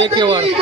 Rajesh